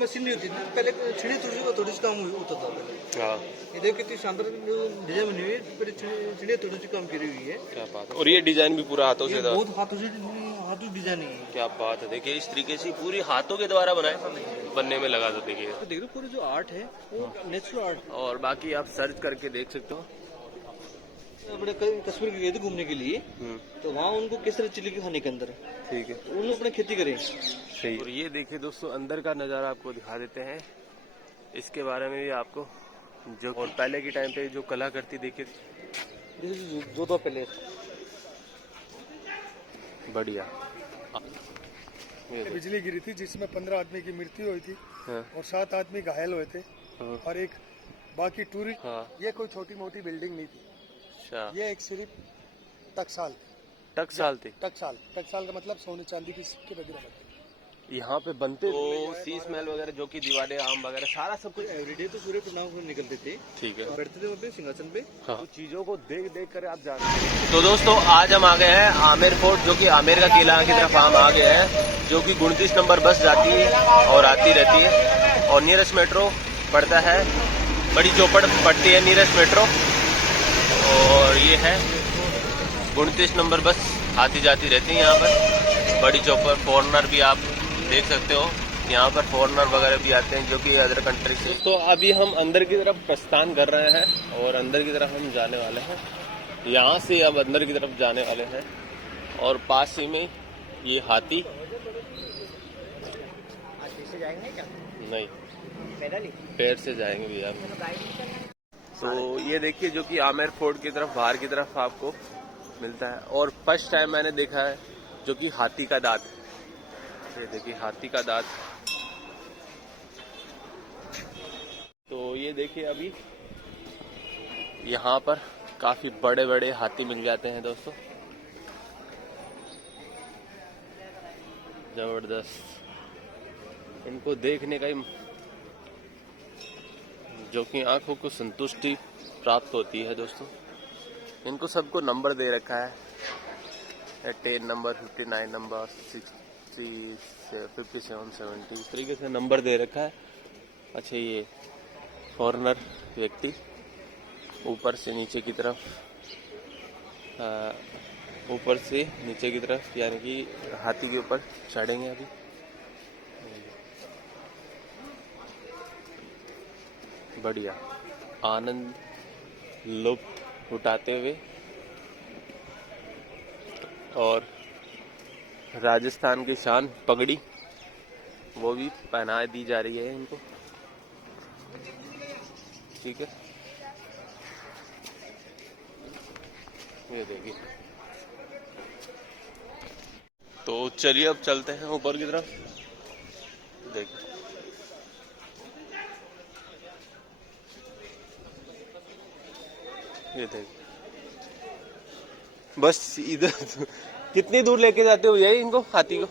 Machine नहीं होती थी, पहले छिड़ी थोड़ी सी काम होता था पहले। हाँ, ये देखो कितनी शानदार डिजाइन बनी हुई है, पहले छिड़ी थोड़ी सी काम करी हुई है। क्या बात है। और ये डिजाइन भी पूरा हाथों ये से था। बहुत हाथों डिजाइन है। क्या बात है, देखिए इस तरीके से पूरी हाथों के द्वारा बनाए बनने में लगा था। देखिए तो देख लो पूरी जो आर्ट है वो नेचुरल आर्ट। और बाकी आप सर्च करके देख सकते हो। अपने कश्मीर गए थे घूमने के लिए, तो वहाँ उनको केसर चिल्ली के खाने के अंदर ठीक है, उन लोग अपने खेती करें। सही। और ये देखिए दोस्तों, अंदर का नज़ारा आपको दिखा देते हैं। इसके बारे में भी आपको जो और पहले के टाइम पे जो कलाकृति देखिए, जोधा पैलेस बढ़िया। बिजली गिरी थी जिसमें 15 आदमी की मृत्यु हुई थी। हाँ। और 7 आदमी घायल हुए थे। हाँ। और एक बाकी टूरिस्ट। हाँ। ये कोई छोटी मोटी बिल्डिंग नहीं थी। अच्छा, ये एक सिर्फ टकसाल टकसाल थी। टकसाल का मतलब सोने चांदी की सिक्के वगैरह बनते हैं। यहाँ पे बनते तो शीश महल वगैरह जो कि दीवारें आम वगैरह सारा सब कुछ एवरीडे तो सूर्य प्रणाम को निकलते थे। ठीक है, बैठते थे वहाँ पे सिंहासन पे। हाँ। तो चीजों को देख देख कर आप जानते हैं। तो दोस्तों आज हम आ गए हैं आमेर फोर्ट, जो कि आमेर का किला की तरफ हम आ गए हैं, जो कि 29 नंबर बस जाती है और आती रहती है। और नियरेस्ट मेट्रो पड़ता है, बड़ी चौपड़ पड़ती है नियरेस्ट मेट्रो। और ये है 29 नंबर बस आती जाती रहती है यहाँ पर बड़ी चौपड़। फॉरनर भी आप देख सकते हो, यहाँ पर फॉरनर वगैरह भी आते हैं जो कि अदर कंट्री से। तो अभी हम अंदर की तरफ प्रस्थान कर रहे हैं और अंदर की तरफ हम जाने वाले हैं। यहाँ से अब अंदर की तरफ जाने वाले हैं और पास ही में ये हाथी। से जाएंगे क्या? नहीं, पैदल ही पैर से जाएंगे भैया। तो ये देखिए जो कि आमेर फोर्ट की तरफ बाहर की तरफ आपको मिलता है। और फर्स्ट टाइम मैंने देखा है जो कि हाथी का दांत। ये देखिए हाथी का दांत। तो ये देखिए अभी यहाँ पर काफी बड़े बड़े हाथी मिल जाते हैं दोस्तों, जबरदस्त। इनको देखने का ही जो कि आंखों को संतुष्टि प्राप्त होती है दोस्तों। इनको सबको नंबर दे रखा है, 10 नंबर, 59 नंबर, 60, 57, 70, इस तरीके से नंबर दे रखा है। अच्छा, ये फॉरेनर व्यक्ति ऊपर से नीचे की तरफ यानी कि हाथी के ऊपर चढ़ेंगे अभी। बढ़िया आनंद लुत्फ उठाते हुए। और राजस्थान की शान पगड़ी वो भी पहना दी जा रही है इनको, ठीक है। ये देखिए, तो चलिए अब चलते हैं ऊपर की तरफ। देखिए ये देखिए, बस इधर कितनी दूर लेके जाते हो यही इनको, हाथी को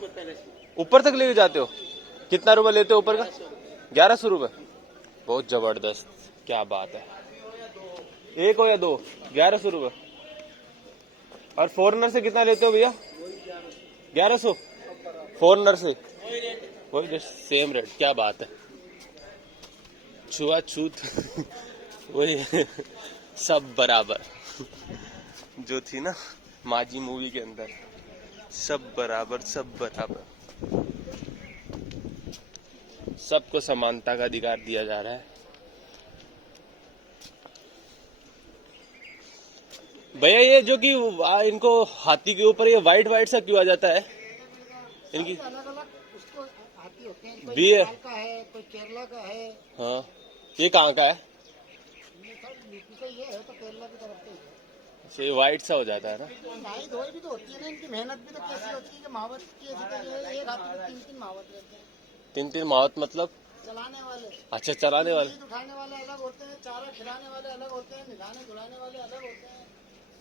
ऊपर तक लेके जाते हो? कितना रुपए लेते हो ऊपर का? 1100 रुपए। बहुत जबरदस्त, क्या बात है। एक हो या दो? 1100 रुपए। और फॉरेनर से कितना लेते हो भैया? 1100 फॉरेनर से, वही सेम रेट। क्या बात है, छुआछूत वही सब बराबर। जो थी ना माजी मूवी के अंदर, सब बराबर, सब बराबर, सबको समानता का अधिकार दिया जा रहा है। भैया ये जो कि इनको हाथी के ऊपर ये वाइट वाइट सा क्यों आ जाता है? इनकी अलग अलग उसको हाथी होते हैं, कोई भी है। नेपाल का है, कोई केरला का है। हाँ, ये कहाँ का है? ये सब यूपी का ये है तो केरला की तरफ से ही है। ये वाइट सा हो जाता है ना। नहाई धोई भी तो होती है ना, इनकी मेहनत भी तो कैसी होती है कि महावत की ऐसी तो एक हाथी में 3-3 महावत रहते हैं। 3-3 मावत मतलब? चलाने वाले। अच्छा, चलाने वाले। दूध उठाने वाले अलग होते हैं, चारा खिलाने वाले अलग होते हैं, निकालने धुलाने वाले अलग होते हैं,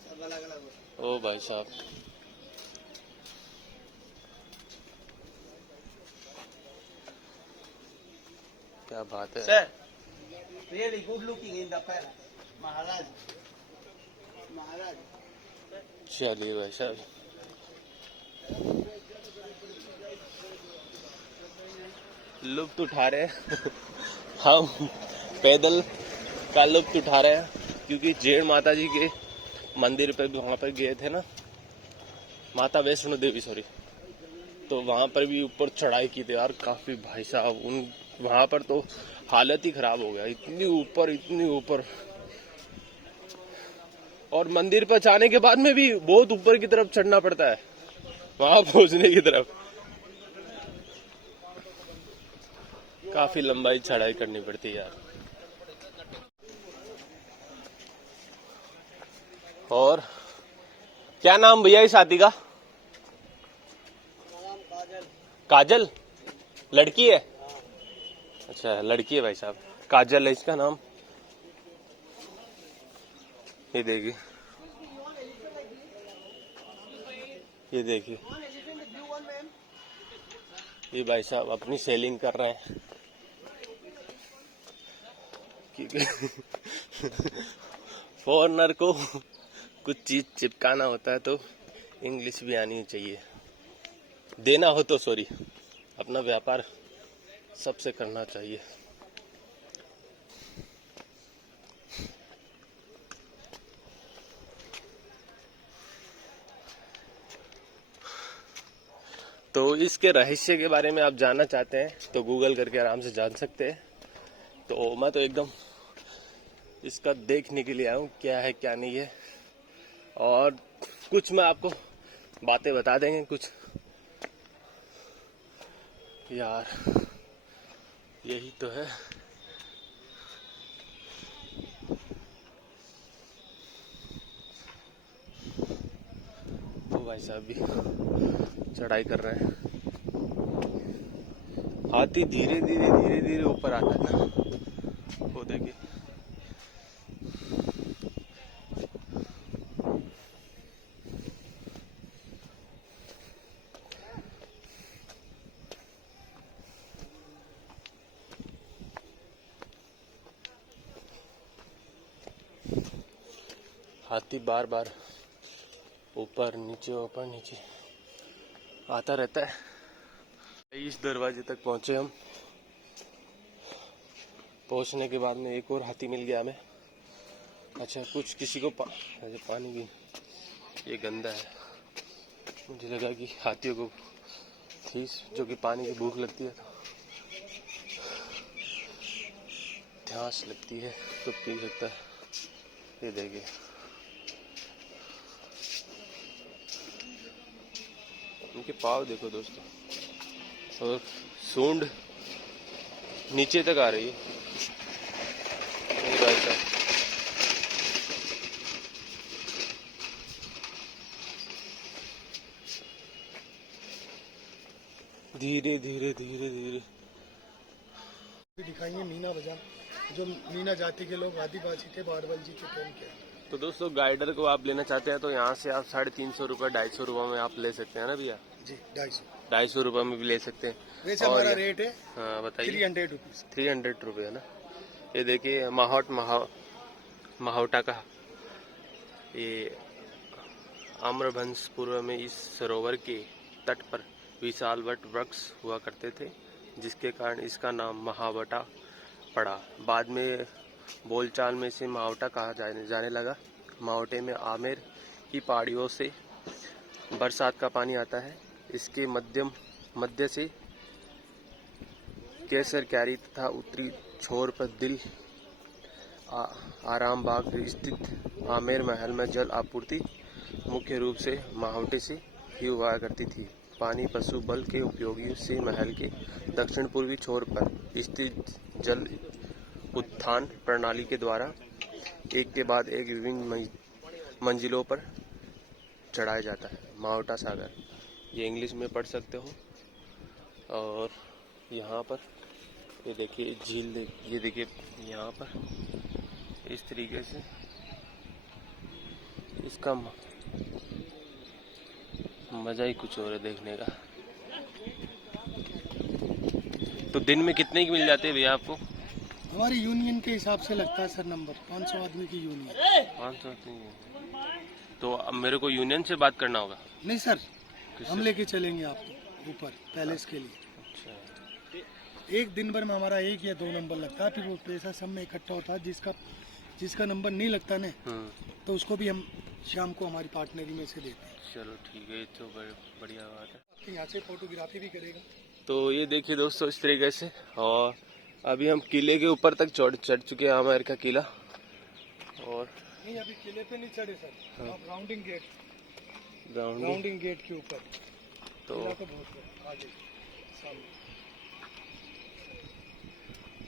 सब अलग अलग होते हैं। ओ भाई साहब, क्या बात है। Sir, really good looking in the palace. महाराज, महाराज। चलिए भाई साहब, लुत्फ उठा रहे हैं हम पैदल का लुत्फ उठा रहे हैं, क्योंकि जेड़ माता जी के मंदिर पे भी वहाँ पर गए थे ना, माता वैष्णो देवी सॉरी, तो वहाँ पर भी ऊपर चढ़ाई की थी यार काफी। भाई साहब उन वहाँ पर तो हालत ही खराब हो गया, इतनी ऊपर। और मंदिर पर जाने के बाद में भी बहुत ऊपर की तरफ चढ़ना पड़ता है वहां पहुंचने की तरफ, काफी लंबाई चढ़ाई करनी पड़ती है यार। और क्या नाम भैया इस हाथी का? काजल लड़की है? अच्छा लड़की है भाई साहब, काजल है इसका नाम। ये देखिए, ये देखिए, ये भाई साहब अपनी सेलिंग कर रहे हैं फॉरेनर को कुछ चीज चिपकाना होता है तो इंग्लिश भी आनी चाहिए, देना हो तो सॉरी, अपना व्यापार सबसे करना चाहिए। तो इसके रहस्य के बारे में आप जानना चाहते हैं तो गूगल करके आराम से जान सकते हैं। तो मैं तो एकदम इसका देखने के लिए आया हूँ क्या है क्या नहीं है, और कुछ मैं आपको बातें बता देंगे कुछ। यार यही तो है, तो भाई साहब भी चढ़ाई कर रहे हैं। हाथी धीरे धीरे ऊपर आता है ना, वो देखिए। हाथी बार बार ऊपर नीचे आता रहता है। इस दरवाजे तक पहुंचे हम, पहुंचने के बाद में एक और हाथी मिल गया हमें। अच्छा कुछ किसी को पानी भी ये गंदा है, मुझे लगा कि हाथियों को थी जो कि पानी की भूख लगती है तो प्यास लगती है तो पी सकता है। ये देखिए उनके पाँव देखो दोस्तों, और सूंड नीचे तक आ रही है। भाई साहब धीरे दिखाएंगे मीना बाजार, जो मीना जाति के लोग आदिवासी थे, बारवल जी के टाइम के। तो दोस्तों गाइडर को आप लेना चाहते हैं तो यहाँ से आप 350 रुपये 250 रुपये में आप ले सकते हैं ना भैया जी, 250 रुपये में भी ले सकते हैं। वैसे हमारा रेट है हाँ बताइए 300 रुपीज। 300 रुपये है ना। ये देखिए माहौटा का ये आम्रभंश पूर्व में इस सरोवर के तट पर विशाल वट वृक्ष हुआ करते थे, जिसके कारण इसका नाम महावटा पड़ा। बाद में बोलचाल में इसे मावटा कहा जाने लगा। मावटे में आमेर की पहाड़ियों से बरसात का पानी आता है। इसके मध्य से केसर क्यारी तथा उत्तरी छोर पर दिल आराम बाग स्थित आमेर महल में जल आपूर्ति मुख्य रूप से मावटे से ही हुआ करती थी। पानी पशु बल के उपयोगी से महल के दक्षिण पूर्वी छोर पर स्थित जल उत्थान प्रणाली के द्वारा एक के बाद एक विभिन्न मंजिलों पर चढ़ाया जाता है। मावटा सागर ये इंग्लिश में पढ़ सकते हो। और यहाँ पर ये देखिए झील, ये देखिए यहाँ पर इस तरीके से इसका मजा ही कुछ और है देखने का। तो दिन में कितने की मिल जाते हैं भैया आपको? हमारी यूनियन के हिसाब से लगता है सर नंबर 500 आदमी की यूनियन। 500 तो अब मेरे को यूनियन से बात करना होगा? नहीं सर, हम लेके चलेंगे आपको ऊपर पैलेस के लिए। अच्छा एक दिन भर में हमारा 1 या 2 नंबर लगता है, फिर वो पैसा सब में इकट्ठा होता है। जिसका नंबर नहीं लगता ना तो उसको भी हम शाम को हमारी पार्टनरी में से देते हैं। चलो ठीक है, तो बढ़िया बात है। आपके यहाँ से फोटोग्राफी भी करेगा। तो ये देखिए दोस्तों इस तरीके से, और अभी हम किले के ऊपर तक चढ़ चुके हैं, आमेर का किला। और नहीं अभी किले पे नहीं चढ़े सर, आप राउंडिंग गेट के ऊपर तो बहुत आगे सामने।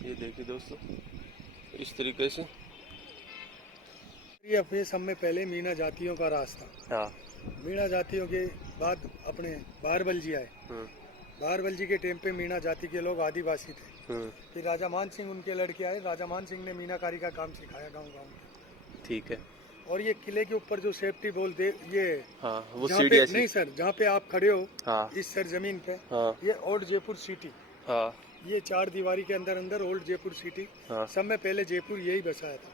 ये देखिए दोस्तों इस तरीके से ये अपने सब में पहले मीना जातियों का रास्ता। हाँ। मीना जातियों के बाद अपने बारबल जी आए। बारबल जी के टाइम पे मीना जाति के लोग आदिवासी थे। फिर राजा मान सिंह उनके लड़के आए। राजा मान सिंह ने मीनाकारी का काम सिखाया गांव गांव में। ठीक है। और ये किले के ऊपर जो सेफ्टी बोल दे ये वो सीढ़ी नहीं सर, जहाँ पे आप खड़े हो हाँ। इस सरजमीन पे ये ओल्ड जयपुर सिटी। हाँ। ये 4 दीवारी के अंदर ओल्ड जयपुर सिटी। हाँ। सब में पहले जयपुर यही बसाया था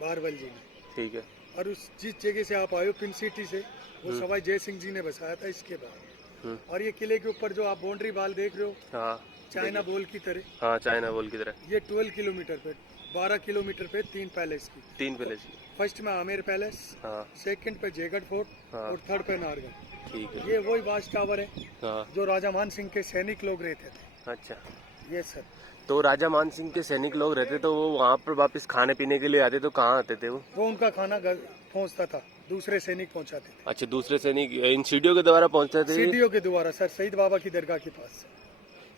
बारबल जी ने। ठीक है। और उस जिस जगह से आप आए हो पिन सिटी से, वो सवाई जय सिंह जी ने बसाया था इसके बाद। और ये किले के ऊपर जो आप बाउंड्री वाल देख रहे हो हाँ। चाइना बॉल की तरह। हाँ चाइना बॉल की तरह। ये 12 किलोमीटर पे 12 किलोमीटर पे 3 पैलेस की। 3 पैलेस की। फर्स्ट में आमेर पैलेस, हाँ। सेकंड पे जयगढ़ फोर्ट और थर्ड पे नाहरगढ़। ठीक है। ये वही वाच टावर है हाँ। जो राजा मान सिंह के सैनिक लोग रहते थे। अच्छा। ये सर तो राजा मान सिंह के सैनिक लोग रहते तो वो वहाँ पर वापस खाने पीने के लिए आते तो कहाँ आते थे वो उनका खाना घर पहुँचता था, दूसरे सैनिक पहुँचाते थे। अच्छा, दूसरे सैनिक इन सीढ़ियों के द्वारा पहुँचते थे। सीढ़ियों के द्वारा सर, शहीद बाबा की दरगाह के पास।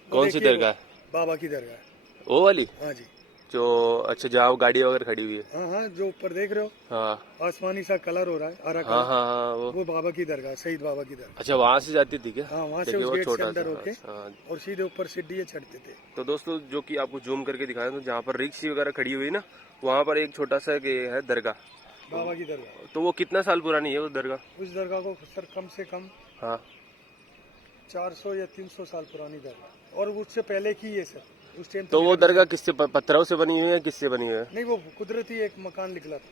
कौन सी दरगाह? बाबा की दरगाह। वो वाली? हाँ जी। जो अच्छा जहाँ गाड़ी वगैरह खड़ी हुई है। हाँ हाँ, जो ऊपर देख रहे हो हाँ। आसमानी सा कलर हो रहा है, हरा हाँ हाँ हाँ वो बाबा की दरगाह, शहीद बाबा की दरगाह। अच्छा, वहाँ से जाती थी क्या? हाँ, वहाँ से उस गेट से अंदर होके और सीधे ऊपर सीढ़ी चढ़ते थे। तो दोस्तों जो कि आपको जूम करके दिखाया तो जहाँ पर रिक्शा वगैरह खड़ी हुई ना, वहाँ पर एक छोटा सा है दरगाह, बाबा की दरगाह। तो वो कितना साल पुरानी है वो दरगाह? उस दरगाह को सर कम से कम हाँ 400 या 300 साल पुरानी दरगाह, और उससे पहले की है सर उस टाइम। तो वो दरगाह किससे, पत्थरों से बनी हुई है, किससे बनी हुई है? नहीं, वो कुदरती एक मकान निकला था।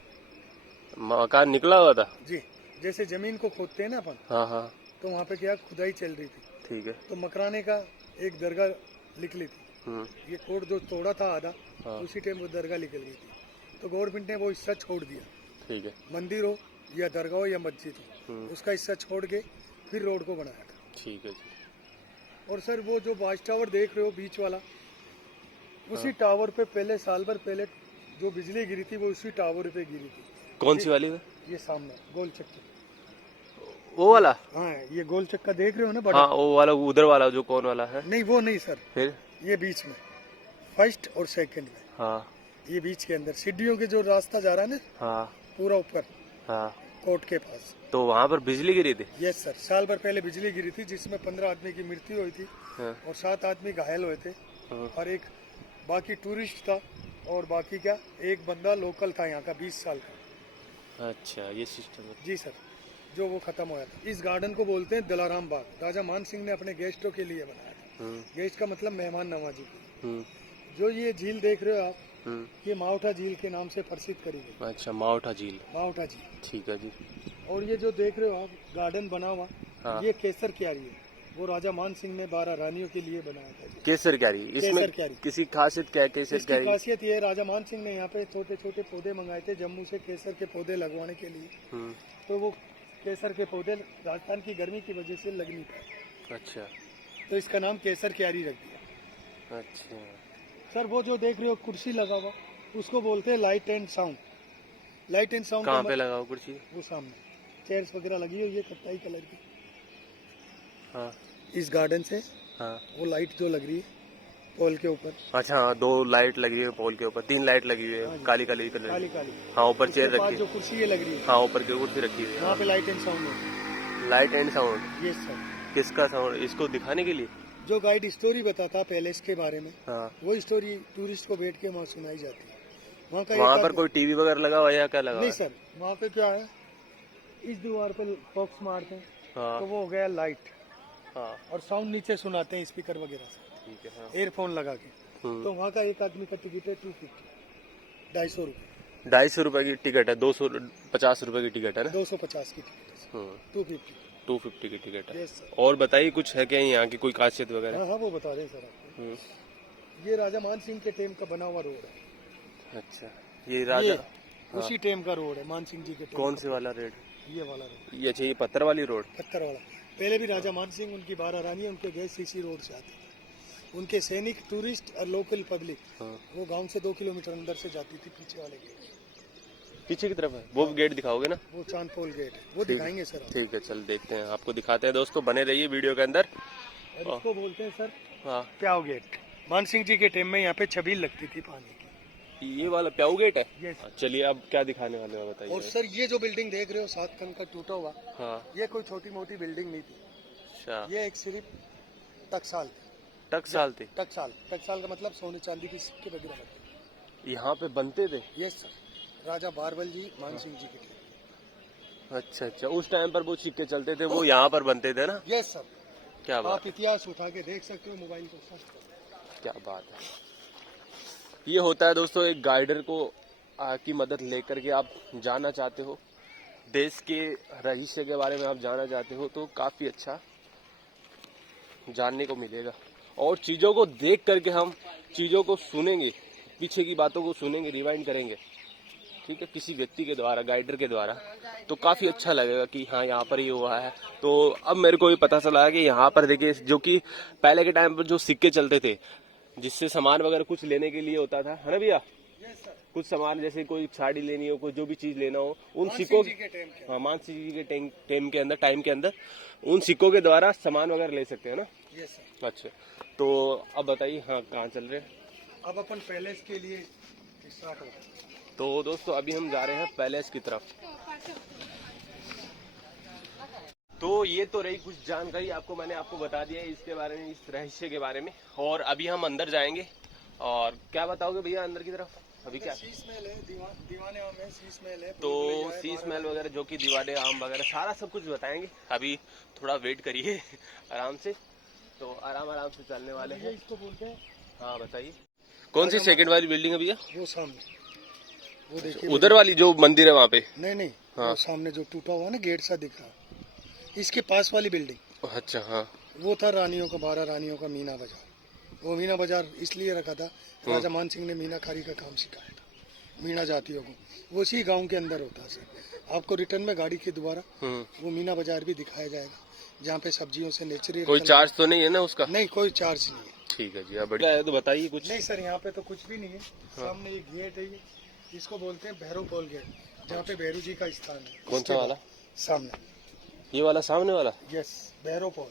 मकान निकला हुआ था जी, जैसे जमीन को खोदते हैं ना अपन। हाँ हाँ। तो वहाँ पे क्या खुदाई चल रही थी। ठीक है। तो मकराने का एक दरगाह निकली थी। ये कोड जो तोड़ा था आधा, उसी टाइम वो दरगाह निकल गई थी। तो गवर्नमेंट ने वो हिस्सा छोड़ दिया। ठीक है। मंदिर हो या दरगाह हो या मस्जिद हो, उसका हिस्सा छोड़ के फिर रोड को बनाया था। ठीक है जी। और सर वो जो वॉच टावर देख रहे हो बीच वाला, उसी टावर पे पहले साल भर पहले जो बिजली गिरी थी वो उसी टावर पे गिरी थी। कौन सी वाली है? ये सामने गोल चक्का, वो वाला। हाँ, ये गोल चक्का देख रहे हो ना बड़ा। हाँ, वो वाला उधर वाला जो कौन वाला है? नहीं, वो नहीं सर, फिर ये बीच में फर्स्ट और सेकंड में। हाँ, ये बीच के अंदर सीढ़ियों के जो रास्ता जा रहा है ना, हाँ, पूरा ऊपर, हाँ, कोर्ट के पास। तो वहाँ पर बिजली गिरी थी? यस सर, साल भर पहले बिजली गिरी थी जिसमें 15 आदमी की मृत्यु हुई थी। हाँ। और 7 आदमी घायल हुए थे। हाँ। और एक बाकी टूरिस्ट था और बाकी क्या एक बंदा लोकल था यहाँ का 20 साल का। अच्छा, ये सिस्टम है। जी सर, जो वो खत्म हुआ था। इस गार्डन को बोलते हैं दलाराम बाग, राजा मान सिंह ने अपने गेस्टों के लिए बनाया था। गेस्ट का मतलब मेहमान नवाजी की। जो ये झील देख रहे हो आप, ये मावठा झील के नाम से प्रसिद्ध करी गई। अच्छा, मावठा झील। मावठा झील, ठीक है जी। और ये जो देख रहे हो आप गार्डन बना हुआ, हाँ। ये केसर क्यारी है, वो राजा मान सिंह ने 12 रानियों के लिए बनाया था। केसर क्यारी, इसमें किसी खासियत क्या है? केसर क्यारी खासियत ये है, राजा मान सिंह ने यहाँ पे छोटे छोटे पौधे मंगाए थे जम्मू से केसर के पौधे लगवाने के लिए। तो वो केसर के पौधे राजस्थान की गर्मी की वजह से लग नहीं पाए। अच्छा, तो इसका नाम केसर क्यारी रख दिया। अच्छा सर, वो जो देख रहे हो कुर्सी लगा हुआ, उसको बोलते हैं light and sound. Light and sound कहाँ पे लगा हुआ कुर्सी? वो सामने चेयर्स वगैरह लगी हुई है कत्थई कलर की। हाँ, इस गार्डन से। हाँ, वो लाइट जो लग रही है पोल के ऊपर। अच्छा, 2 लाइट लगी हुई है पोल के ऊपर, 3 लाइट लगी हुई है। हाँ, काली काली कलर, काली काली। हाँ, ऊपर चेयर रखी है। जो कुर्सी ये लग रही है, हाँ, ऊपर की कुर्सी रखी हुई है, वहाँ पे लाइट एंड साउंड है। Light and sound, yes sir. किसका साउंड? इसको दिखाने के लिए जो गाइड स्टोरी बताता पैलेस के बारे में। हाँ, वो स्टोरी टूरिस्ट को बैठ के वहाँ सुनाई जाती है। वहाँ पर कोई टीवी वगैरह लगा हुआ है या क्या लगा? नहीं सर, वहाँ पे क्या है, इस दीवार पे फॉक्स मारते हैं। हाँ, तो वो हो गया लाइट। हाँ, और साउंड नीचे सुनाते हैं स्पीकर वगैरह से। ठीक है। हाँ, एयरफोन लगा के। तो वहाँ का एक आदमी का टिकट है 250, 250 रुपये। 250 रुपए की टिकट है? 250 रुपए की टिकट है ना? 250 की टिकट है। 250 की टिकट है। और बताइए कुछ है क्या यहाँ की कोई खासियत वगैरह? हाँ, वो बता दें सर आपको। ये राजा मान सिंह के टाइम का बना हुआ रोड है। अच्छा, ये राजा उसी टाइम का रोड है, मान सिंह जी के टाइम। कौन से वाला रेड? ये वाला रोड। ये अच्छा, ये पत्थर वाली रोड? पत्थर वाला। पहले भी राजा मान सिंह, उनकी 12 रानी, उनके गैस इसी रोड से आते थे। उनके सैनिक, टूरिस्ट और लोकल पब्लिक वो गांव से 2 किलोमीटर अंदर से जाती थी पीछे वाले गेट। पीछे की तरफ है वो गेट, दिखाओगे ना? वो चांदपोल गेट है, वो दिखाएंगे सर। ठीक है, चल देखते हैं, आपको दिखाते हैं दोस्तों, बने रहिए वीडियो के अंदर। और इसको बोलते हैं सर हाँ, प्याऊ गेट। मान सिंह जी के टाइम में यहाँ पे छबील लगती थी पानी की। ये वाला प्याऊ गेट है? Yes. चलिए, अब क्या दिखाने वाले हो बताइए। और सर ये जो बिल्डिंग देख रहे हो 7 खंड का टूटा हुआ, हाँ, ये कोई छोटी मोटी बिल्डिंग नहीं थी। अच्छा, ये एक सिर्फ टकसाल टकसाल थी? टकसाल का मतलब सोने चांदी की सिक्के वगैरह बनते यहाँ पे बनते थे? यस सर, राजा बारबल जी, मान सिंह जी के टाइम। अच्छा अच्छा, उस टाइम पर वो सिक्के चलते थे, वो यहाँ पर बनते थे ना? यस सर, क्या बात, आप इतिहास उठा के देख सकते हो मोबाइल को सर्च करो। क्या बात है। ये होता है दोस्तों, एक गाइडर को की मदद लेकर के आप जाना चाहते हो, देश के रहस्य के बारे में आप जाना चाहते हो, तो काफी अच्छा जानने को मिलेगा। और चीजों को देख करके हम चीजों को सुनेंगे, पीछे की बातों को सुनेंगे, रिवाइंड करेंगे, ठीक है, किसी व्यक्ति के द्वारा, गाइडर के द्वारा, तो काफी अच्छा लगेगा कि हाँ यहाँ पर ये हुआ है। तो अब मेरे को ये पता चला है कि यहाँ पर देखिए, जो कि पहले के टाइम पर जो सिक्के चलते थे, जिससे सामान वगैरह कुछ लेने के लिए होता था, है ना भैया? कुछ सामान, जैसे कोई साड़ी लेनी हो, कोई जो भी चीज लेना हो, उन सिक्कों, हाँ, मान सिंह जी के टाइम के अंदर उन सिक्कों के द्वारा सामान वगैरह ले सकते हैं ना? Yes sir. अच्छा, तो अब बताइए, हाँ, कहाँ चल रहे हैं? अब अपन पैलेस के लिए स्टार्ट हो। तो दोस्तों अभी हम जा रहे हैं पैलेस की तरफ। तो ये तो रही कुछ जानकारी, मैंने आपको बता दिया है इसके बारे में, इस रहस्य के बारे में। और अभी हम अंदर जाएंगे, और क्या बताओगे भैया अंदर की तरफ? अभी क्या शीश महल है, दीवाने आम है, शीश महल है, तो शीश महल वगैरह, जो कि दीवाने आम वगैरह, सारा सब कुछ बताएंगे। अभी थोड़ा वेट करिए आराम से, तो आराम से चलने वाले हैं। इसको बोलते हैं। हाँ बताइए, कौन सी सेकंड वाली बिल्डिंग है भैया? वो सामने, वो देखिए, उधर वाली जो मंदिर है वहाँ पे? नहीं, हाँ, वो सामने जो टूटा हुआ ना गेट सा दिख रहा, इसके पास वाली बिल्डिंग। अच्छा, हाँ, वो था रानियों का, 12 रानियों का मीना बाजार। वो मीना बाजार इसलिए रखा था, राजा मान सिंह ने मीनाकारी का काम सिखाया था मीना जातियों को, वो उसी गांव के अंदर होता है सर। आपको रिटर्न में गाड़ी के द्वारा वो मीना बाजार भी दिखाया जाएगा, जहाँ पे सब्जियों से नेचुरल। कोई चार्ज तो नहीं है ना उसका? नहीं, कोई चार्ज नहीं है। ठीक है जी, अब बढ़िया है, तो बताइए कुछ। नहीं सर, यहाँ पे तो कुछ भी नहीं है। सामने ये गेट है, इसको बोलते हैं भैरव पोल गेट, जहाँ पे भैरू जी का स्थान है। कौन सा वाला? सामने, ये वाला सामने वाला? यस, भैरव पोल।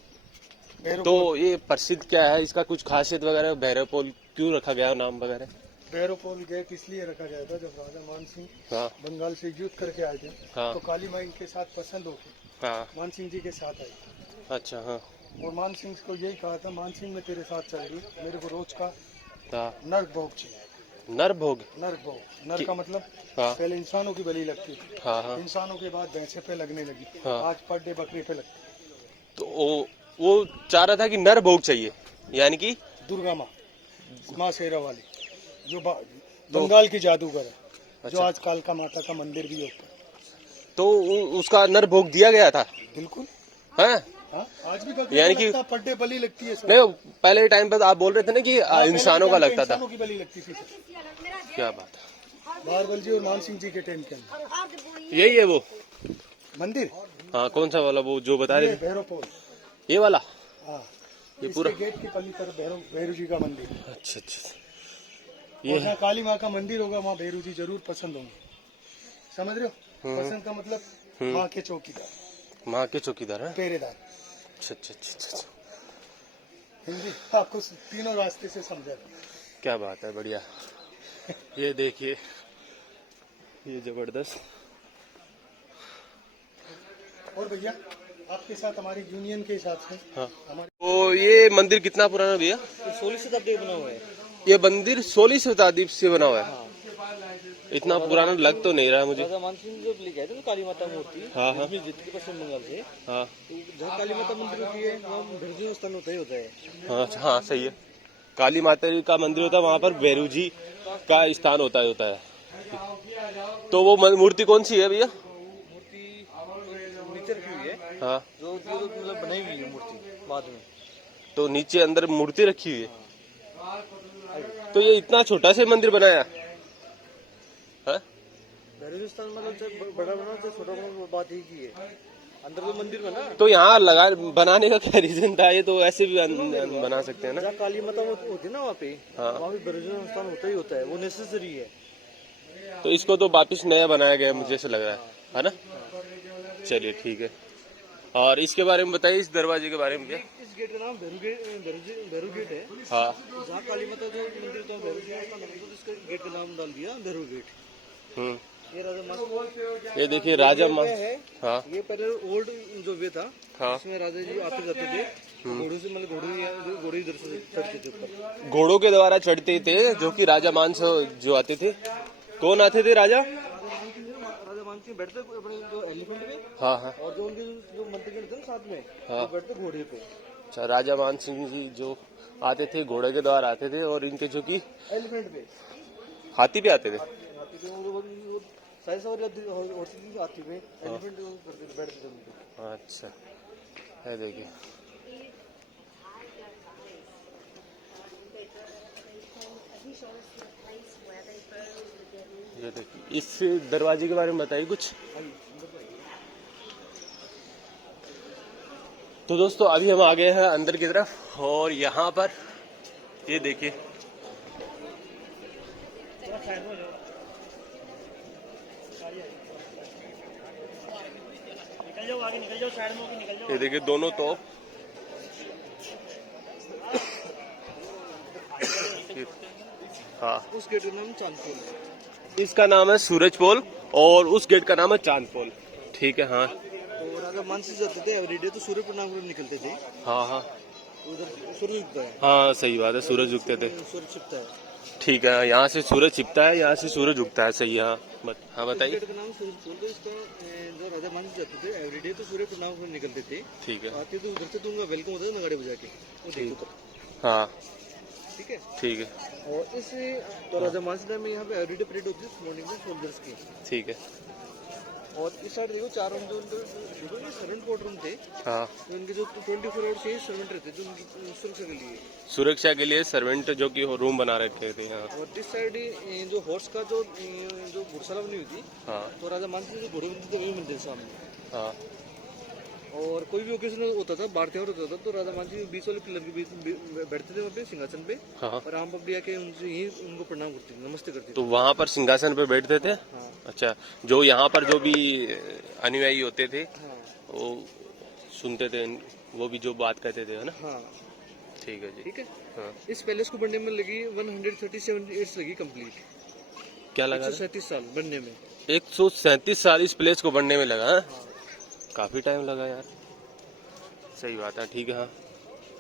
तो ये प्रसिद्ध क्या है, इसका कुछ खासियत वगैरह? भैरव पोल क्यों रखा गया नाम वगैरह? भैरव पोल गेट इसलिए रखा गया था, जब राजा मान सिंह हाँ, बंगाल से युद्ध करके आए थे, हाँ, तो काली माई के साथ पसंद होके हाँ, मान सिंह जी के साथ आई। अच्छा, हाँ, और मान सिंह को यही कहा था, मान सिंह मैं तेरे साथ चल रही हूँ, मेरे को रोज का हाँ, नर्क भोग चाहिए। नर भोग? नर्क भोग, नर का मतलब हाँ, पहले इंसानों की बलि लगती थी, हाँ, हाँ, इंसानों के बाद भैंसे पे लगने लगी, हाँ। आज पर डे बकरी पे लगती। तो वो चाह रहा था कि नर भोग चाहिए, यानी कि दुर्गा माँ शेरा वाली, जो बंगाल की जादूगर है, जो अच्छा। आज कालका माता का मंदिर भी है ऊपर। तो उसका नर भोग दिया गया था? बिल्कुल, हाँ, हाँ, आज भी बकरी यानी का कि लगता है, पर डे बलि लगती है सर। नहीं, पहले टाइम पर आप बोल रहे थे ना कि इंसानों का लगता था। इंसानों की बलि लगती थी सर। क्या बात है। बारबल जी और मान सिंह जी के टाइम के अंदर यही है वो मंदिर। हाँ, कौन सा वाला, वो जो बता रहे थे? भैरव पोल, ये वाला? हाँ, ये इसके पूरा गेट की पल्ली तरफ भैरू जी का मंदिर है। अच्छा अच्छा, और जहाँ काली माँ का मंदिर होगा, वहाँ भैरू जी जरूर पसंद होंगे, समझ रहे हो? पसंद का मतलब माँ के चौकीदार, माँ के चौकीदार है, पहरेदार। अच्छा अच्छा अच्छा अच्छा, हिंदी आपको तीनों रास्ते से समझा। क्या बात है, बढ़िया। ये देखिए, ये जबरदस्त। और भैया आपके साथ हमारी यूनियन के हिसाब से, हाँ, हमारे तो ये मंदिर कितना पुराना भैया? 16वीं शताब्दी का बना हुआ है ये मंदिर 16वीं शताब्दी से बना हुआ है? इतना पुराना लग तो नहीं रहा मुझे। राजा मान सिंह जब लेके आए थे तो काली माता मूर्ति, हाँ, हाँ, जितनी जीत के पश्चिम बंगाल से, हाँ, तो जहाँ काली माता मंदिर होती है वहाँ भैरू जी का स्थान होता है। हाँ, हाँ, सही है। काली माता जी का मंदिर होता है, वहाँ पर भैरू जी का स्थान होता है। तो वो मूर्ति कौन सी है भैया? मूर्ति नीचे रखी हुई है, हाँ, जो मतलब बनाई हुई है मूर्ति बाद में। तो नीचे अंदर मूर्ति रखी हुई है? तो ये इतना छोटा से मंदिर बनाया है? हिंदुस्तान मतलब चाहे बड़ा बना चाहे छोटा बना, वो बात ही की है। अंदर तो मंदिर बना, तो यहाँ लगा बनाने का क्या रीजन था? ये तो ऐसे भी बना सकते हैं ना। जहाँ काली माता होती है ना वहाँ पे, हाँ। वहाँ भी बर्जुन स्थान होता ही होता है, वो नेसेसरी है। तो इसको तो वापिस नया बनाया गया मुझे ऐसा लग रहा है ना? चलिए ठीक है। और इसके बारे में बताइए, इस दरवाजे के बारे में क्या? इस गेट का नाम भैरू गेट है। हाँ। जहाँ काली माता जो मंदिर था भैरू जी, इसका गेट का नाम डाल दिया भैरू गेट। ये राजा मान, ये देखिए राजा मान है। हाँ। ये पहले ओल्ड जो वे था, हाँ। इसमें राजा जी आते जाते थे घोड़ों से, मतलब घोड़े इधर से चढ़ते थे ऊपर, घोड़ों के द्वारा चढ़ते थे, जो कि राजा मान जो आते थे। कौन आते थे? राजा मान सिंह बैठते अपने जो एलिफेंट पे। हाँ हाँ। और जो उनके जो मंत्री थे साथ में, हाँ। वो बैठते घोड़े पे। अच्छा, राजा मान सिंह जी जो आते थे घोड़े के द्वारा आते थे, और इनके जो कि एलिफेंट पे, हाथी पे आते थे। हाथी पे वो सारी सवारी होती थी हाथी पे, एलिफेंट बैठते थे उनके। अच्छा, है देखिए। ये देखिए, इस दरवाजे के बारे में बताइए कुछ। तो दोस्तों अभी हम आ गए हैं अंदर की तरफ, और यहाँ पर ये देखिए निकल जाओ साइड में, निकल जाओ। ये देखिए दोनों तोप। हाँ। उस गेट का नाम चांदपोल है। इसका नाम है सूरज पोल, और उस गेट का नाम है चांद पोल। ठीक है। हाँ। तो राजा मान सिंह जाते थे एवरीडे, तो सूर्य प्रणाम करने निकलते थे। हाँ हाँ उधर सूरज उगता है। हाँ, सही बात है, सूरज उगते थे। सूरज छिपता है। ठीक है, यहाँ से सूरज छिपता है, यहाँ से सूरज उगता है। सही है। हाँ बताइए। गेट का नाम सूरज पोल, तो इसका जो राजा मान सिंह जाते थे एवरीडे, तो सूर्य प्रणाम करने निकलते थे। ठीक है। आते तो उधर से, तो उनका वेलकम होता है नगाड़े बजा के, वो देखो तब। हाँ ठीक है। ठीक है। और इस तो राजा मान सिंह में यहाँ पे एवरीडे परेड होती है मॉर्निंग में सोल्जर्स की। ठीक है। और इस साइड देखो 4 रूम, जो देखो ये सर्वेंट कोर्ट रूम थे। हाँ। तो इनके जो 24 आवर्स से सर्वेंट रहते थे उनकी सुरक्षा के लिए। सुरक्षा के लिए सर्वेंट जो कि रूम बना रखे थे। हाँ। और इस साइड जो हॉर्स का जो घुड़शाला बनी हुई थी। हाँ। तो राजा मान सिंह जो घोड़े बनते थे वही मंदिर सामने। हाँ। और कोई भी ओकेजन होता था, बाढ़ त्योहार होता था, तो राजा मान सिंह 20 वाले पिलर के बीच बैठते थे वहाँ पे सिंहासन पे। हाँ। और आम पब्लिक आके उनसे यही उनको प्रणाम करती थी, नमस्ते करती तो थी। वहाँ पर सिंहासन पे बैठते थे। हाँ। अच्छा, जो यहाँ पर जो भी अनुयायी होते थे हाँ। वो सुनते थे, वो भी जो बात कहते थे, है ना? हाँ। ठीक है जी। ठीक है। हाँ। इस पैलेस को बनने में लगी 137 ईयर्स लगी कंप्लीट। क्या लगा? 137 साल बनने में। 137 साल इस प्लेस को बनने में लगा। हाँ? हाँ। काफी टाइम लगा यार। सही बात है। ठीक है। हाँ।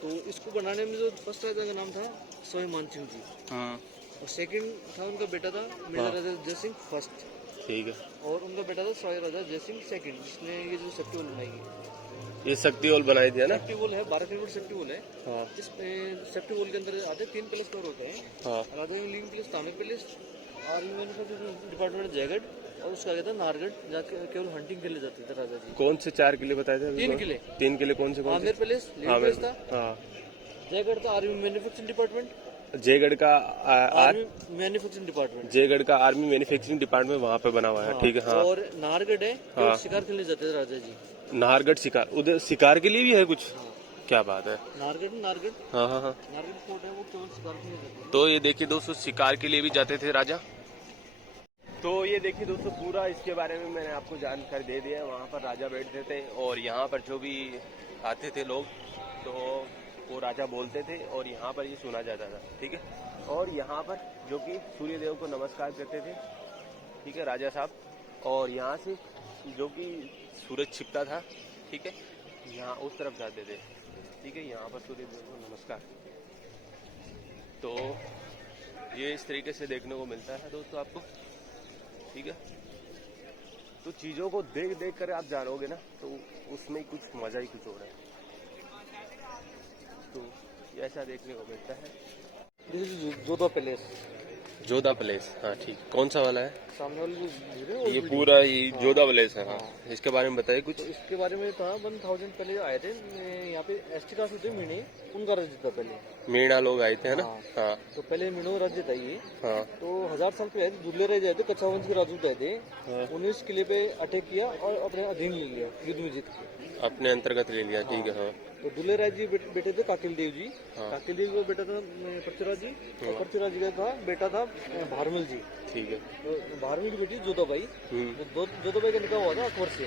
तो इसको बनाने में जो फर्स्ट राजा का नाम था सोई मान सिंह जी, और सेकंड था उनका बेटा था मिर्जा राजा जय सिंह फर्स्ट। ठीक है। और उनका बेटा था सोई राजा जय सिंह सेकंड, जिसने ये जो सेफ्टी वॉल बनाई है। ये शक्ति वॉल बनाई थी, है ना? सेफ्टी वॉल है, 12 किलोमीटर सेफ्टी वॉल है। हाँ। इस सेफ्टी वॉल के अंदर आते 3 पैलेस कवर होते हैं। हाँ। राजा लिंग पैलेस, तामिल palace, army manufacturing department Jaigarh, और उसका क्या था नारगढ़, जहाँ केवल हंटिंग के लिए जाते थे राजा जी। कौन से 4 किले बताए थे? 3 किले। 3 किले कौन से? आमेर पैलेस, लिंग पैलेस था। हाँ। जयगढ़ था आर्मी मैन्युफैक्चरिंग डिपार्टमेंट, जयगढ़ का आर्मी मैन्युफैक्चरिंग डिपार्टमेंट। जयगढ़ का आर्मी मैन्युफैक्चरिंग डिपार्टमेंट वहाँ पे बना हुआ है। ठीक है। हाँ। और नाहरगढ़ है, केवल शिकार के लिए जाते थे राजा जी। नाहरगढ़ शिकार, उधर शिकार के लिए भी है कुछ? क्या बात है। नाहरगढ़ हाँ हाँ हाँ। नाहरगढ़ फोर्ट है, वो केवल शिकार के लिए जाते थे। तो ये देखिए दोस्तों, शिकार के लिए भी जाते थे राजा। तो ये देखिए दोस्तों, पूरा इसके बारे में मैंने आपको जानकारी दे दिया है। वहाँ पर राजा बैठते थे, और यहाँ पर जो भी आते थे लोग, तो वो राजा बोलते थे, और यहाँ पर ये सुना जाता था। ठीक है। और यहाँ पर जो कि सूर्य देव को नमस्कार करते थे, ठीक है, राजा साहब। और यहाँ से जो कि सूरज छिपता था, ठीक है, यहाँ उस तरफ जाते थे। ठीक है। यहाँ पर सूर्य देव को नमस्कार। तो ये इस तरीके से देखने को मिलता है दोस्तों आपको। ठीक है। तो चीज़ों को देख देख कर आप जानोगे ना, तो उसमें कुछ मजा ही कुछ हो रहा है। तो ऐसा देखने को मिलता है। जोधा पैलेस, जोधा पैलेस, हाँ ठीक। कौन सा वाला है? सामने वाली जो झील है वो ये पूरा ये जोधा पैलेस है। हाँ, इसके बारे में बताइए कुछ। तो इसके बारे में था 1000 पहले आए थे यहाँ पे एसटी कास्ट होते मीणे, उनका राज्य था पहले। मीणा लोग आए थे है ना? हाँ। तो पहले मीणों का राज्य था ये। हाँ। तो 1000 साल पहले दुर्ले रह जाए थे, कच्छा वंश के राजूत आए थे। उन्होंने इस किले पे अटैक किया और अपने अधीन ले लिया, युद्ध में जीत के अपने अंतर्गत ले लिया। ठीक है। हाँ। तो दुल्ले राय जी बेटे थे काकिल देव जी। काकिल देव का बेटा था पृथ्वीराज जी, और पृथ्वीराज जी का था बेटा था भारमल जी। ठीक है। तो भारमल की बेटी जोधाबाई, तो जोधाबाई का निकाह हुआ था अकबर से।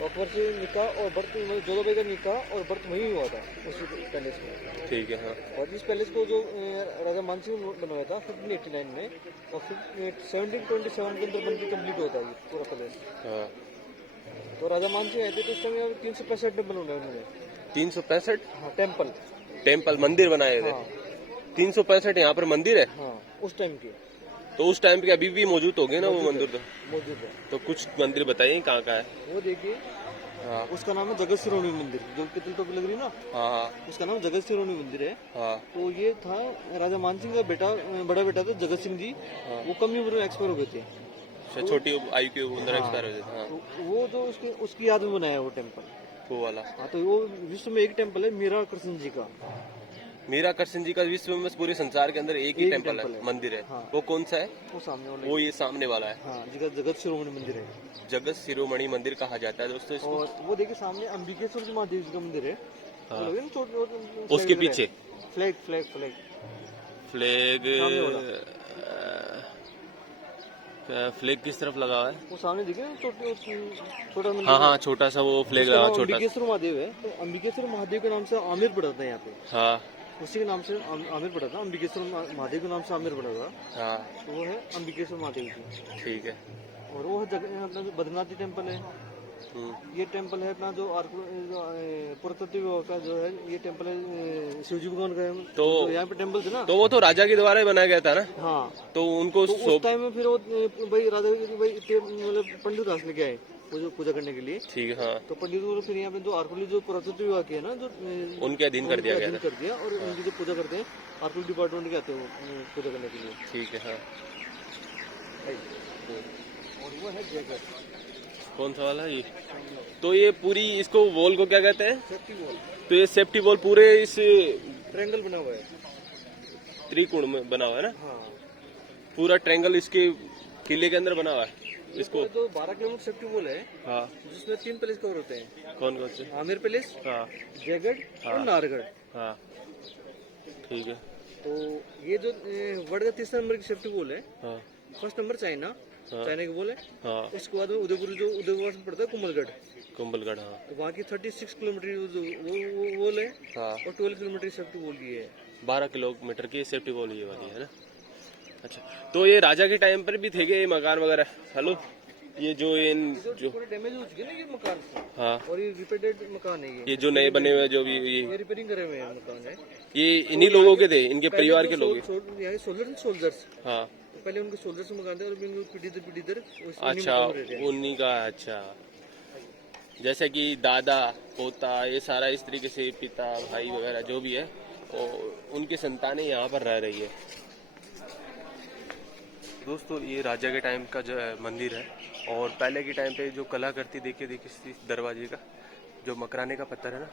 अकबर से निकाह और बर्थ, जोधाबाई का निकाह और बर्थ वहीं हुआ था उसी पैलेस में। ठीक है। हाँ। और इस पैलेस को जो राजा मानसिंह ने बनवाया था 1589 में, और 1727 के अंदर बनकर कम्प्लीट होता है पूरा पैलेस। तो राजा मानसिंह आए थे तो उस टाइम 365 टेम्पल बनाए उन्होंने। 365? हाँ, टेम्पल टेम्पल मंदिर बनाए थे। 365 यहाँ पर मंदिर है। हाँ, उस टाइम के। तो उस टाइम के अभी भी मौजूद हो गए ना वो मंदिर? तो मौजूद है। तो कुछ मंदिर बताइए कहाँ का है वो देखिए। हाँ, उसका नाम है जगत सिरोमणि मंदिर, जो कितनी टोपी लग रही है ना। हाँ। उसका नाम जगत सिरोमणि मंदिर है। हाँ। तो ये था राजा मानसिंह का बेटा, बड़ा बेटा था जगत सिंह जी। वो कम ही उम्र में एक्सपायर हो गए थे। छोटी आयु के अंदर एक्सपायर हो जाते। हाँ। तो वो जो उसकी याद में बनाया वो टेम्पल, वो वाला। हाँ, तो वो विश्व में एक टेम्पल है मीरा कृष्ण जी का। मीरा कृष्ण जी का विश्व में पूरे संसार के अंदर एक ही टेम्पल है, मंदिर है। हाँ। वो कौन सा है? वो सामने वाला। वो ये सामने वाला है। हाँ, जगत शिरोमणि मंदिर है। जगत शिरोमणि मंदिर कहा जाता है दोस्तों इसको। और वो देखिए सामने अंबिकेश्वर जी महादेव जी का मंदिर है। हाँ। उसके पीछे flag flag flag flag flag किस तरफ लगा हुआ है? वो सामने दिखे छोटा मंदिर। हाँ हाँ, छोटा सा वो फ्लैग लगा छोटा। अंबिकेश्वर महादेव है। तो अंबिकेश्वर महादेव के नाम से आमिर पड़ा था यहाँ पे। हाँ। उसी के नाम से आमिर पड़ा था, अंबिकेश्वर महादेव के नाम से आमिर पड़ा था। हाँ। तो वो है अंबिकेश्वर महादेव जी। ठीक है। और वो है अपना जो बद्रीनाथ जी टेम्पल है। ये टेम्पल है अपना जो पुरातत्व विभाग का जो है, ये टेम्पल है शिवजी भगवान का है। तो यहाँ पे टेम्पल थे ना, तो वो तो राजा के द्वारा ही बनाया गया था ना। हाँ। तो उनको तो उस टाइम में फिर वो भाई राजा भाई मतलब पंडित रास लेके आए पूजा करने के लिए। ठीक है। हाँ। तो पंडित को फिर यहाँ पे जो आरकुली जो पुरातत्व विभाग की है ना, जो उनके अधीन कर दिया गया था। कर दिया, और उनकी जो पूजा करते हैं आरकुली डिपार्टमेंट के आते हैं वो पूजा करने के लिए। ठीक है। हाँ। और वो है जयगढ़। कौन सा वाला ये? तो ये पूरी इसको वॉल को क्या कहते हैं? Safety wall. तो ये सेफ्टी वॉल पूरे इस ट्रायंगल बना हुआ है, त्रिकोण में बना हुआ है ना। हाँ। पूरा ट्रायंगल इसके किले के अंदर बना हुआ है। इसको जो 12 किलोमीटर सेफ्टी वॉल है, हाँ, जिसमें 3 पैलेस कवर होते हैं। कौन कौन से? आमिर पैलेस, हाँ, जयगढ़ और नाहरगढ़। हाँ। ठीक है। तो ये जो वर्ल्ड का 3 नंबर की सेफ्टी वॉल है। हाँ। फर्स्ट नंबर चाइना, चाइना की वॉल है। हाँ। उसके बाद में उदयपुर जो उदयपुर से पड़ता है कुंभलगढ़। कुंभलगढ़। हाँ। तो वहाँ की 36 किलोमीटर जो वो वॉल है। हाँ। और 12 किलोमीटर सेफ्टी वॉल की है। 12 किलोमीटर की सेफ्टी वॉल ये वाली है ना। अच्छा, तो ये राजा के टाइम पर भी थे ये मकान वगैरह? हेलो, ये जो जो पूरे डैमेज हो चुके हैं ना ये मकान। हाँ। और ये रिपेयर्ड मकान है ये जो नए बने हुए जो भी ये रिपेयरिंग करे हुए हैं मकान है। ये इन्हीं लोगों के थे, इनके परिवार के लोग? सोल्जर्स। हाँ। तो पहले उनके सोल्जर्स मकान थे और पीढ़ी दर। अच्छा, उन्हीं का। अच्छा, जैसे कि दादा पोता ये सारा इस तरीके से, पिता भाई वगैरह जो भी है, और उनकी संतानें यहाँ पर रह रही है। दोस्तों, ये राजा के टाइम का जो है मंदिर है, और पहले के टाइम पे जो कलाकृति देखिए इस दरवाजे का जो मकराने का पत्थर है ना,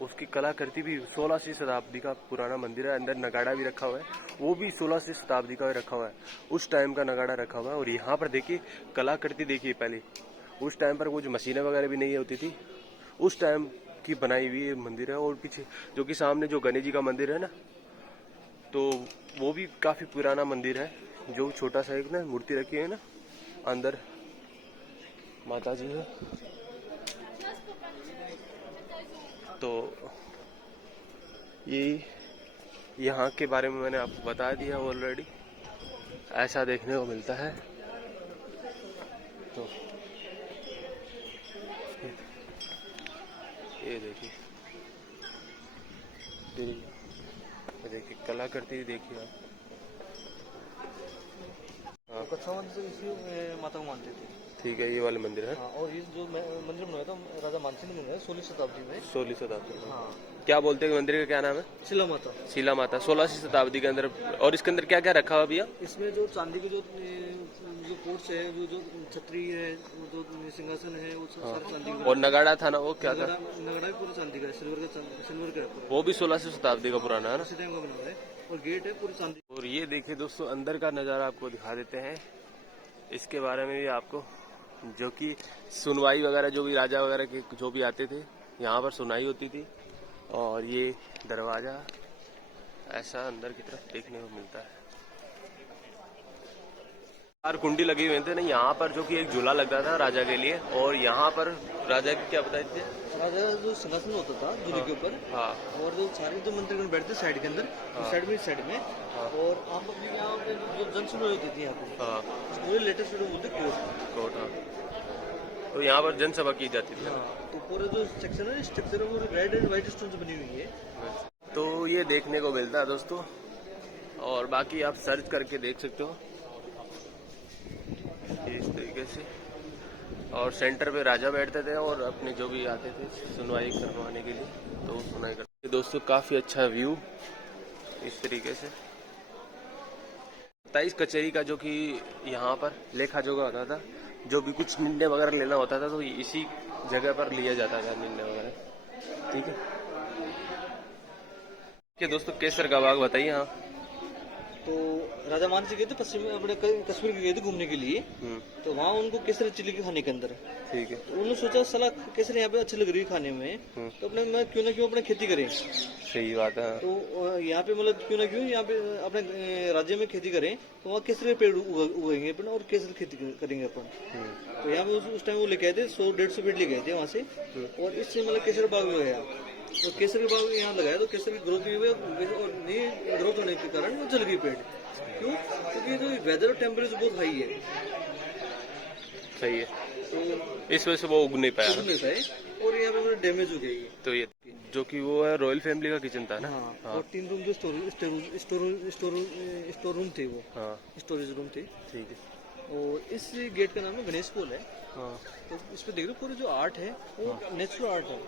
उसकी कलाकृति भी 16वीं शताब्दी का पुराना मंदिर है। अंदर नगाड़ा भी रखा हुआ है, वो भी 16वीं शताब्दी का रखा हुआ है। उस टाइम का नगाड़ा रखा हुआ है। और यहाँ पर देखिए कलाकृति देखिए, पहले उस टाइम पर कुछ मशीनें वगैरह भी नहीं होती थी, उस टाइम की बनाई हुई ये मंदिर है। और पीछे जो कि सामने जो गणेश जी का मंदिर है ना, तो वो भी काफी पुराना मंदिर है। जो छोटा सा एक ना मूर्ति रखी है ना, अंदर माता जी है। तो ये यहाँ के बारे में मैंने आपको बता दिया ऑलरेडी, ऐसा देखने को मिलता है। तो ये देखिए कलाकृति देखिए आप। कच्छा वंश इसी माता को मानते थे। ठीक है, ये वाले मंदिर है। हाँ, और ये जो मंदिर बनाया था राजा मानसिंह ने बनाया 16वीं शताब्दी में। 16वीं शताब्दी में। हाँ, क्या बोलते हैं मंदिर का क्या नाम है? शिला माता। शीला माता, 16वीं शताब्दी के अंदर। और इसके अंदर क्या क्या रखा हुआ भैया? इसमें जो चांदी के जो कोर्स है, वो जो छतरी है, वो जो सिंहासन है, वो सारे चांदी का। और नगाड़ा था ना, वो क्या था? नगड़ा भी पूरा चांदी का है, सिल्वर का है पूरा। वो भी 16वीं शताब्दी का पुराना है ना? उसी टाइम का बना हुआ है, और गेट है पूरी चांदी। और ये देखिए दोस्तों, अंदर का नज़ारा आपको दिखा देते हैं। इसके बारे में भी आपको, जो कि सुनवाई वगैरह, जो भी राजा वगैरह के जो भी आते थे यहाँ पर सुनाई होती थी। और ये दरवाजा ऐसा अंदर की तरफ देखने को मिलता है। चार कुंडी लगी हुए थे ना यहाँ पर, जो कि एक झूला लगता था राजा के लिए। और यहाँ पर राजा की क्या बताए थे? राजा जो सिंहासन होता था झूले के ऊपर। हाँ, और जो सारे जो मंत्रीगण बैठते साइड के अंदर, साइड में, इस साइड में। और आप अपनी यहाँ पे जो जनसुनवाई होती थी यहाँ पे, हाँ, पूरे लेटेस्ट बोलते कोर्ट। कोर्ट। हाँ, तो यहाँ पर जनसभा की जाती थी। हाँ, तो पूरा जो सेक्शन है, स्ट्रक्चर है, वो रेड एंड व्हाइट स्टोन से बनी हुई है। तो ये देखने को मिलता है दोस्तों। और बाकी आप सर्च करके देख सकते हो इस तरीके से। और सेंटर पे राजा बैठते थे और अपने जो भी आते थे सुनवाई करवाने के लिए, तो सुनाई करते। दोस्तों काफी अच्छा व्यू इस तरीके से। 27 कचहरी का, जो कि यहाँ पर लेखा जोखा होता था, जो भी कुछ निर्णय वगैरह लेना होता था तो इसी जगह पर लिया जाता था निर्णय वगैरह। ठीक है कि दोस्तों, केसर का बाग बताइए। हाँ, तो राजा मान सिंह गए थे पश्चिम अपने कश्मीर गए थे घूमने के लिए। तो वहाँ उनको केसर चिली के खाने के अंदर, ठीक है, तो उन्होंने सोचा साला केसर यहाँ पे अच्छी लग रही है खाने में, तो अपने मैं क्यों ना क्यों अपने खेती करें। सही बात है। तो यहाँ पे मतलब क्यों ना क्यों यहाँ पे अपने राज्य में खेती करें, तो वहाँ केसर के पेड़ उगाएंगे अपन और केसर खेती करेंगे अपन। तो यहाँ पे उस टाइम वो लेके आए थे 100-150 पेड़ लेके आए थे वहाँ से। और इससे मतलब केसर बाग में गया, तो केसर के बाग यहाँ लगाया, तो केसर की ग्रोथ भी हुई, और नहीं ग्रोथ होने के कारण वो जल गई पेड़। क्यों? क्योंकि जो वेदर और टेम्परेचर बहुत हाई है। सही है, तो इस वजह से वो उग नहीं पाया। उग नहीं पाए, और यहाँ पे डैमेज हो गई। तो ये जो कि वो है रॉयल फैमिली का किचन था ना? हाँ। और 3 रूम जो स्टोर रूम थे, वो स्टोरेज रूम थे। ठीक है। और इस गेट का नाम है गणेश पोल है। तो इस पे देख रहे हो पूरी जो आर्ट है वो नेचुरल आर्ट है।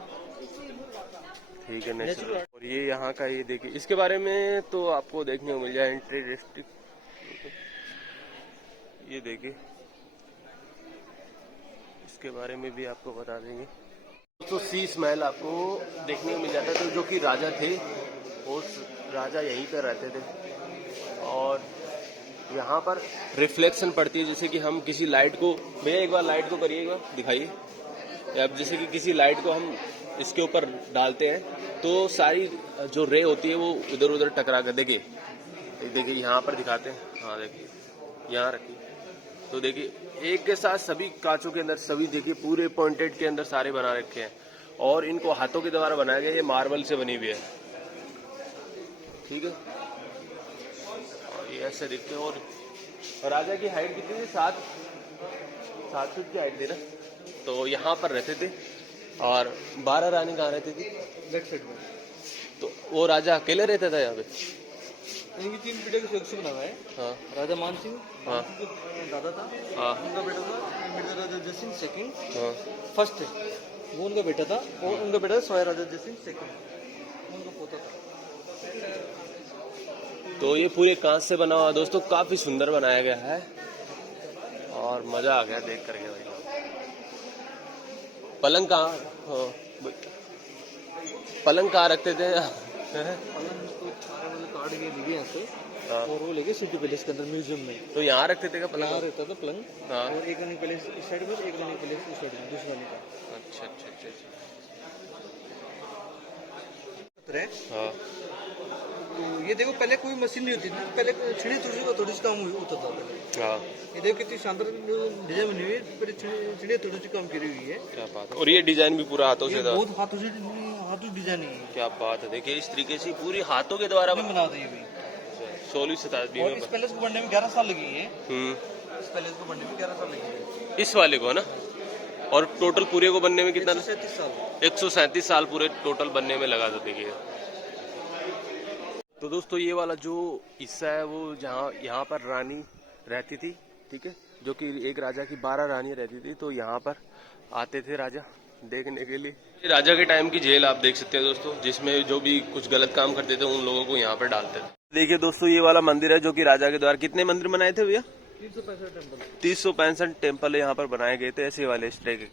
ठीक है, नेचुरल। और ये यहाँ का, ये देखिए, इसके बारे में तो आपको देखने को मिल जाए एंट्री डिस्ट्रिक्ट। ये देखिए, इसके बारे में भी आपको बता देंगे। तो शीश महल आपको देखने को मिल जाता है, तो जो कि राजा थे, वो राजा यहीं पर रहते थे। और यहाँ पर रिफ्लेक्शन पड़ती है, जैसे कि हम किसी लाइट को, भैया एक बार लाइट को करिए, एक बार दिखाइए। अब जैसे कि किसी लाइट को हम इसके ऊपर डालते हैं, तो सारी जो रे होती है वो इधर उधर टकरा कर, देखिए यहाँ पर दिखाते हैं। हाँ देखिए, यहाँ रखिए, तो देखिए एक के साथ सभी कांचों के अंदर, सभी देखिए पूरे पॉइंटेड के अंदर सारे बना रखे हैं। और इनको हाथों के द्वारा बनाया गया, ये मार्बल से बनी हुई है। ठीक है, और ये ऐसे दिखते हैं। और राजा की हाइट कितनी थी? 7 फीट की हाइट थी ना। तो यहाँ पर रहते थे। और 12 रानी कहाँ रहती थी? बैक साइड में। तो वो राजा अकेले रहता था यहाँ पे? इनकी 3 पीढ़ी का से बना हुआ है। हाँ, राजा मान सिंह, हाँ, दादा था, हाँ, उनका बेटा था मिर्जा राजा जय सिंह सेकंड, हाँ, फर्स्ट है वो उनका बेटा था, और उनका बेटा सवाई राजा जय सिंह सेकंड, उनका पोता था। तो ये पूरे कांच से बना हुआ दोस्तों, काफी सुंदर बनाया गया है और मजा आ गया देख करके भाई। पलंग कहाँ, पलंग कहाँ रखते थे? पलंग तो काट के लिए यहाँ से, और वो लेके सिटी पैलेस के अंदर म्यूजियम में। तो यहाँ रखते थे क्या पलंग? यहाँ रहता था पलंग। हाँ। और एक रनिंग पैलेस इस साइड में, एक रनिंग पैलेस उस साइड में, दूसरे वाले का। अच्छा अच्छा अच्छा अच्छा। हाँ। तो ये देखो, पहले कोई मशीन नहीं होती थी, पहले छिड़ी थोड़ी सी काम होता था पहले। हाँ। ये देखो कितनी शानदार डिजाइन बनी हुई है, पहले छिड़ी थोड़ी सी काम करी हुई है। क्या बात है। और ये डिजाइन भी पूरा हाथों से था? बहुत हाथों डिजाइन है। क्या बात है, देखिए इस तरीके से पूरी हाथों के द्वारा बना दी है। 16वीं शताब्दी में। इस पैलेस को बनने में 11 साल लगी है। इस पैलेस को बनने में 11 साल लगी है, इस वाले को ना। और टोटल पूरे को बनने में कितना? 137 साल। 137 साल पूरे टोटल बनने में लगा था। देखिए तो दोस्तों, ये वाला जो हिस्सा है वो जहाँ यहाँ पर रानी रहती थी, ठीक है, जो कि एक राजा की 12 रानियां रहती थी, तो यहाँ पर आते थे राजा देखने के लिए। ये राजा के टाइम की जेल आप देख सकते हैं दोस्तों, जिसमें जो भी कुछ गलत काम करते थे उन लोगों को यहाँ पर डालते थे। देखिए दोस्तों, ये वाला मंदिर है जो कि राजा के द्वारा, कितने मंदिर बनाए थे भैया? 365 टेम्पल। 365 टेम्पल यहाँ पर बनाए गए थे, ऐसे वाले इस तरह के।